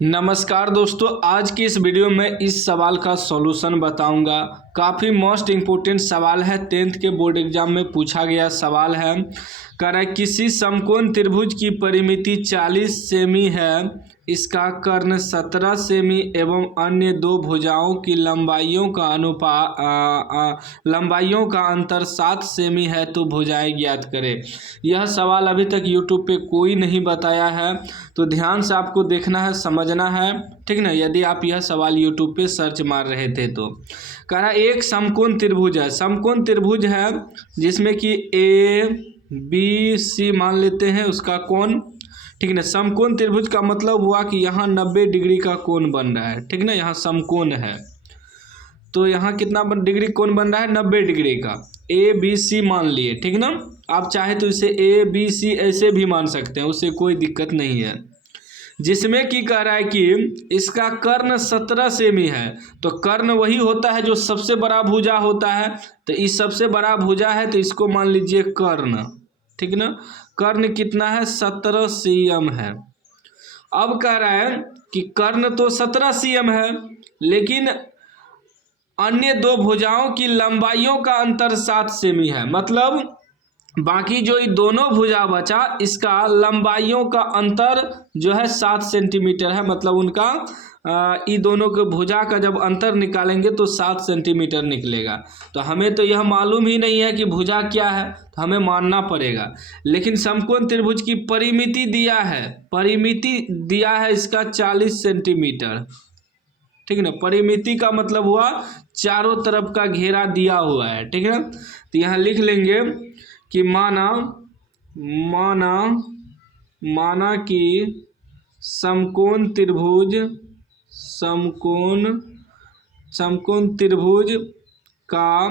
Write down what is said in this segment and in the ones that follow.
नमस्कार दोस्तों, आज की इस वीडियो में इस सवाल का सॉल्यूशन बताऊंगा। काफ़ी मोस्ट इम्पोर्टेंट सवाल है, 10th के बोर्ड एग्जाम में पूछा गया सवाल है। कह रहा है किसी समकोण त्रिभुज की परिमिति 40 सेमी है, इसका कर्ण 17 सेमी एवं अन्य दो भुजाओं की लंबाइयों का अंतर 7 सेमी है, तो भुजाएं ज्ञात करें। यह सवाल अभी तक यूट्यूब पे कोई नहीं बताया है, तो ध्यान से आपको देखना है, समझना है, ठीक ना। यदि आप यह सवाल यूट्यूब पे सर्च मार रहे थे तो कह रहा एक समकोण त्रिभुज है। समकोण त्रिभुज है जिसमें कि ए बी सी मान लेते हैं उसका कोण, ठीक ना। समकोण त्रिभुज का मतलब हुआ कि यहाँ 90 डिग्री का कोण बन रहा है, ठीक ना। यहाँ समकोण है तो यहाँ कितना डिग्री कोण बन रहा है, 90 डिग्री का। ए बी सी मान लिए, ठीक ना। आप चाहे तो इसे ए बी सी ऐसे भी मान सकते हैं, उससे कोई दिक्कत नहीं है। जिसमें कि कह रहा है कि इसका कर्ण 17 सेमी है, तो कर्ण वही होता है जो सबसे बड़ा भुजा होता है, तो इस सबसे बड़ा भुजा है तो इसको मान लीजिए कर्ण, ठीक ना। कर्ण कितना है, 17 cm है। अब कह रहा है कि कर्ण तो 17 cm है, लेकिन अन्य दो भुजाओं की लंबाइयों का अंतर 7 सेमी है। मतलब बाकी जो ये दोनों भुजा बचा, इसका लंबाइयों का अंतर जो है 7 सेंटीमीटर है। मतलब उनका ये दोनों के भुजा का जब अंतर निकालेंगे तो 7 सेंटीमीटर निकलेगा। तो हमें तो यह मालूम ही नहीं है कि भुजा क्या है, तो हमें मानना पड़ेगा। लेकिन समकोण त्रिभुज की परिमिति दिया है इसका 40 सेंटीमीटर, ठीक है ना। परिमिति का मतलब हुआ चारों तरफ का घेरा दिया हुआ है, ठीक है। तो यहाँ लिख लेंगे कि माना कि समकोण त्रिभुज का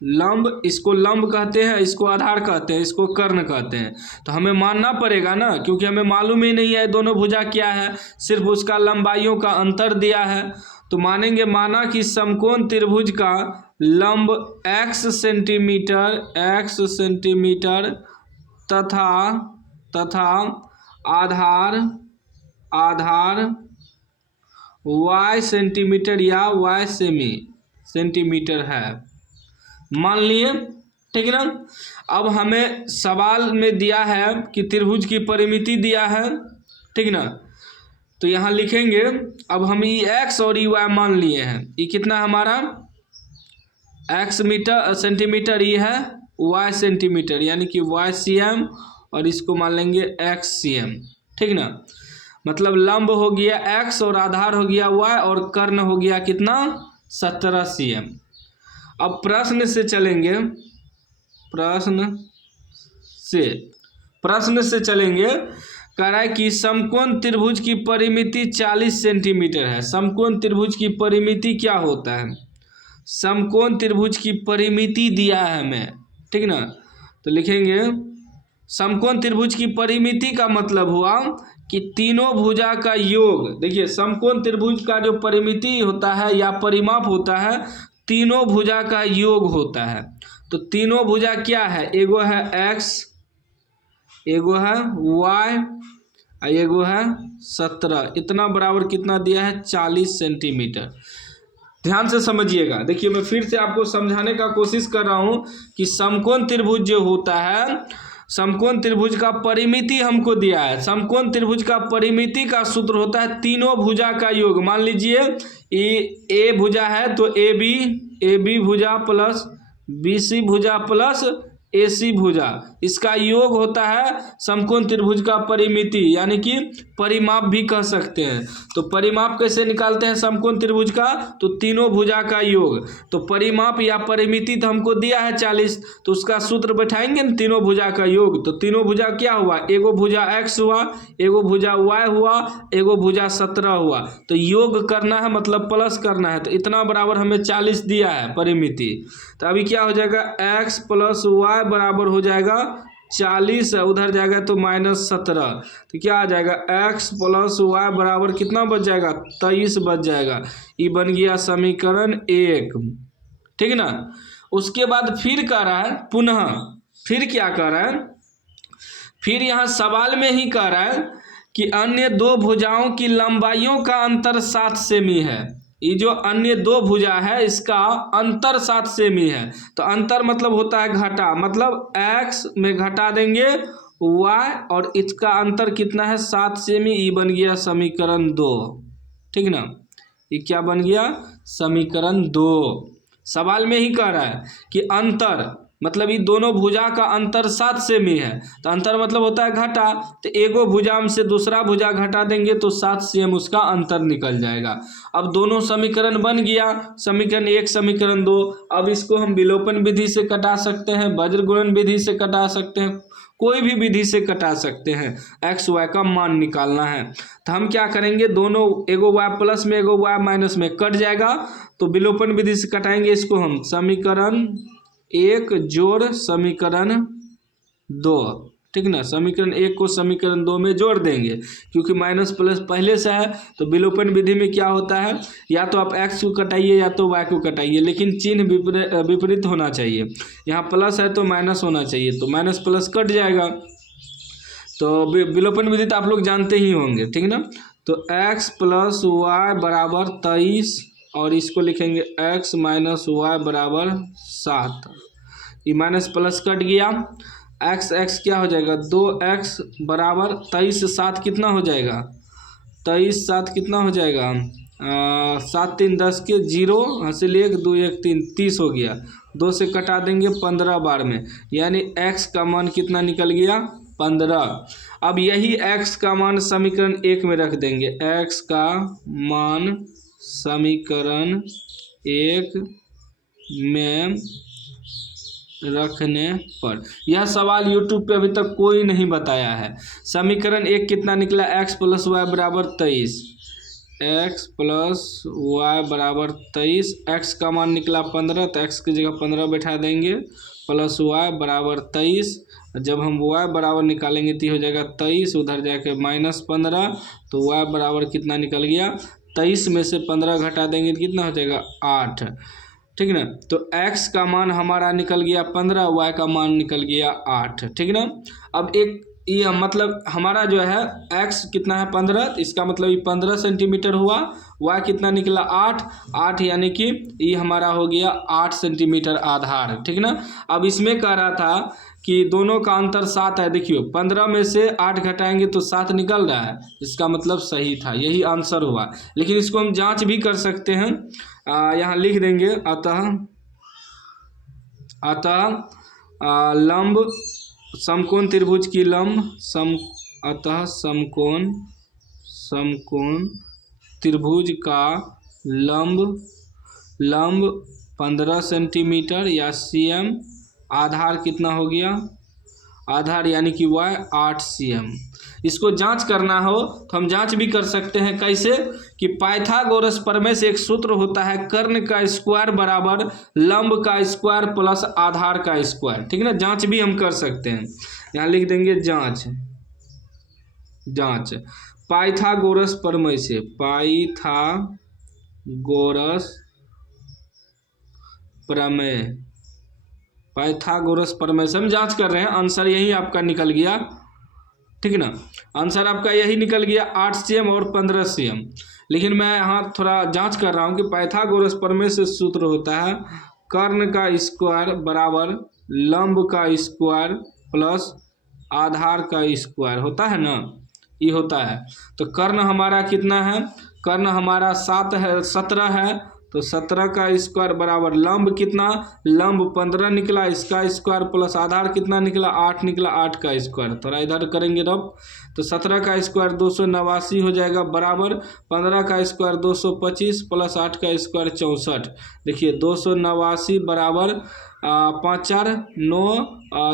लंब, इसको लंब कहते हैं, इसको आधार कहते हैं, इसको कर्ण कहते हैं। तो हमें मानना पड़ेगा ना, क्योंकि हमें मालूम ही नहीं है दोनों भुजा क्या है, सिर्फ उसका लंबाइयों का अंतर दिया है। तो मानेंगे, माना कि समकोण त्रिभुज का लंब x सेंटीमीटर तथा आधार y सेंटीमीटर या y सेंटीमीटर है, मान लिए, ठीक है ना। अब हमें सवाल में दिया है कि त्रिभुज की परिमिति दिया है, ठीक ना। तो यहाँ लिखेंगे, अब हम ये x और ये y मान लिए हैं। ये कितना हमारा x सेंटीमीटर, ये है y सेंटीमीटर, यानी कि y cm, और इसको मान लेंगे x cm, ठीक ना। मतलब लंब हो गया x और आधार हो गया y और कर्ण हो गया कितना, 17 cm। अब प्रश्न से चलेंगे, प्रश्न से चलेंगे। कह रहा है कि समकोण त्रिभुज की परिमिति 40 सेंटीमीटर है। समकोण त्रिभुज की परिमिति क्या होता है, समकोण त्रिभुज की परिमिति दिया है हमें, ठीक ना। तो लिखेंगे समकोण त्रिभुज की परिमिति का मतलब हुआ कि तीनों भुजा का योग। देखिए, समकोण त्रिभुज का जो परिमिति होता है या परिमाप होता है, तीनों भुजा का योग होता है। तो तीनों भुजा क्या है, एगो है x, एगो है y, एगो है 17। इतना बराबर कितना दिया है, 40 सेंटीमीटर। ध्यान से समझिएगा। देखिए, मैं फिर से आपको समझाने का कोशिश कर रहा हूँ कि समकोण त्रिभुज जो होता है, समकोण त्रिभुज का परिमिति हमको दिया है। समकोण त्रिभुज का परिमिति का सूत्र होता है तीनों भुजा का योग। मान लीजिए ए भुजा है तो ए बी भुजा प्लस बी सी भुजा प्लस ए सी भुजा, इसका योग होता है समकोण त्रिभुज का परिमिति, यानी कि परिमाप भी कह सकते हैं। तो परिमाप कैसे निकालते हैं समकोण त्रिभुज का, तो तीनों भुजा का योग। तो परिमाप या परिमिति तो हमको दिया है 40, तो उसका सूत्र बैठाएंगे ना, तीनों भुजा का योग। तो तीनों भुजा क्या हुआ, एगो भुजा x हुआ, एगो भुजा y हुआ, एगो भुजा 17 हुआ। तो योग करना है, मतलब प्लस करना है। तो इतना बराबर हमें 40 दिया है परिमिति। तो अभी क्या हो जाएगा, x प्लस y बराबर हो जाएगा 40 है, उधर जाएगा तो -17। तो क्या आ जाएगा, x प्लस y बराबर कितना बच जाएगा, 23 बच जाएगा। ये बन गया समीकरण 1, ठीक ना। उसके बाद फिर कह रहा है, पुनः फिर क्या कह रहा है, फिर यहाँ सवाल में ही कह रहा है कि अन्य दो भुजाओं की लंबाइयों का अंतर 7 सेमी है। ये जो अन्य दो भुजा है इसका अंतर 7 सेमी है। तो अंतर मतलब होता है घटा, मतलब x में घटा देंगे y और इसका अंतर कितना है 7 सेमी। ये बन गया समीकरण 2, ठीक ना। ये क्या बन गया समीकरण 2। सवाल में ही कह रहा है कि अंतर मतलब ये दोनों भुजा का अंतर 7 सेमी है। तो अंतर मतलब होता है घटा, तो एगो भुजा से दूसरा भुजा घटा देंगे तो 7 सेमी उसका अंतर निकल जाएगा। अब दोनों समीकरण बन गया, समीकरण 1 समीकरण 2। अब इसको हम विलोपन विधि से कटा सकते हैं, वज्र गुणन विधि से कटा सकते हैं, कोई भी विधि से कटा सकते हैं। एक्स वाई का मान निकालना है तो हम क्या करेंगे, दोनों एगो वाई प्लस में एगो वाई माइनस में कट जाएगा तो विलोपन विधि से कटाएंगे इसको हम। समीकरण 1 जोड़ समीकरण 2, ठीक ना। समीकरण 1 को समीकरण 2 में जोड़ देंगे क्योंकि माइनस प्लस पहले से है। तो विलोपन विधि में क्या होता है, या तो आप x को कटाइए या तो y को कटाइए, लेकिन चिन्ह विपरीत होना चाहिए। यहाँ प्लस है तो माइनस होना चाहिए, तो माइनस प्लस कट जाएगा। तो विलोपन विधि तो आप लोग जानते ही होंगे, ठीक ना। तो x प्लस वाई बराबर 23 और इसको लिखेंगे x माइनस वाई बराबर 7। ये माइनस प्लस कट गया, x x क्या हो जाएगा 2x बराबर 23 से 7 कितना हो जाएगा, 23 7 कितना हो जाएगा 7 3 10 के 0 हासिल 1 2 1 3 30 हो गया। 2 से कटा देंगे 15 बार में, यानी x का मान कितना निकल गया 15। अब यही x का मान समीकरण 1 में रख देंगे, x का मान समीकरण 1 में रखने पर। यह सवाल YouTube पे अभी तक कोई नहीं बताया है। समीकरण 1 कितना निकला, x प्लस वाई बराबर 23, x प्लस वाई बराबर 23, x का मान निकला 15 तो x की जगह 15 बैठा देंगे, प्लस वाई बराबर 23। जब हम y बराबर निकालेंगे तो हो जाएगा 23, उधर जाके माइनस 15, तो y बराबर कितना निकल गया 23 में से 15 घटा देंगे तो कितना हो जाएगा 8, ठीक ना। तो x का मान हमारा निकल गया 15, y का मान निकल गया 8, ठीक ना। अब एक ये मतलब हमारा जो है x कितना है 15, इसका मतलब ये 15 सेंटीमीटर हुआ, y कितना निकला 8 यानी कि ये हमारा हो गया 8 सेंटीमीटर आधार, ठीक ना। अब इसमें कह रहा था कि दोनों का अंतर 7 है। देखियो 15 में से 8 घटाएंगे तो 7 निकल रहा है, इसका मतलब सही था, यही आंसर हुआ। लेकिन इसको हम जांच भी कर सकते हैं, यहाँ लिख देंगे अतः लंब समकोण त्रिभुज की लंब अतः समकोण त्रिभुज का लंब 15 सेंटीमीटर या cm, आधार कितना हो गया, आधार यानी कि y 8 cm। इसको जांच करना हो तो हम जांच भी कर सकते हैं, कैसे कि पाइथागोरस प्रमेय से एक सूत्र होता है, कर्ण का स्क्वायर बराबर लंब का स्क्वायर प्लस आधार का स्क्वायर, ठीक ना। जांच भी हम कर सकते हैं, यहाँ लिख देंगे जांच पाइथागोरस प्रमेय से, पाइथागोरस प्रमेय से हम जांच कर रहे हैं। आंसर यही आपका निकल गया, ठीक ना। आंसर आपका यही निकल गया 8 cm और 15 cm। लेकिन मैं यहाँ थोड़ा जांच कर रहा हूँ कि पाइथागोरस प्रमेय से सूत्र होता है कर्ण का स्क्वायर बराबर लंब का स्क्वायर प्लस आधार का स्क्वायर, होता है ना, ये होता है। तो कर्ण हमारा कितना है, कर्ण हमारा 17 है, तो 17 का स्क्वायर बराबर लंब कितना, लंब 15 निकला, इसका स्क्वायर प्लस आधार कितना निकला 8 निकला, 8 का स्क्वायर थोड़ा इधर करेंगे रब, तो 17 का स्क्वायर 289 हो जाएगा बराबर 15 का स्क्वायर 225 प्लस 8 का स्क्वायर 64। देखिए 289 बराबर 5 4 9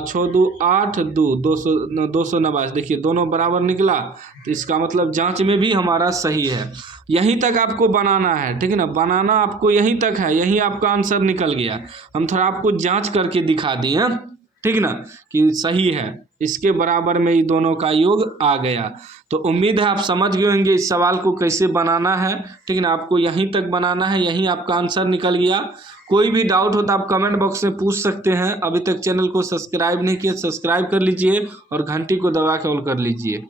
6 2 8 289। देखिए दोनों बराबर निकला, तो इसका मतलब जांच में भी हमारा सही है। यहीं तक आपको बनाना है, ठीक है ना, बनाना आपको यहीं तक है, यहीं आपका आंसर निकल गया। हम थोड़ा आपको जांच करके दिखा दिए, ठीक ना, कि सही है, इसके बराबर में ये दोनों का योग आ गया। तो उम्मीद है आप समझ गए होंगे इस सवाल को कैसे बनाना है, ठीक है ना। आपको यहीं तक बनाना है, यहीं आपका आंसर निकल गया। कोई भी डाउट हो तो आप कमेंट बॉक्स में पूछ सकते हैं। अभी तक चैनल को सब्सक्राइब नहीं किया, सब्सक्राइब कर लीजिए और घंटी को दबा के ऑल कर लीजिए।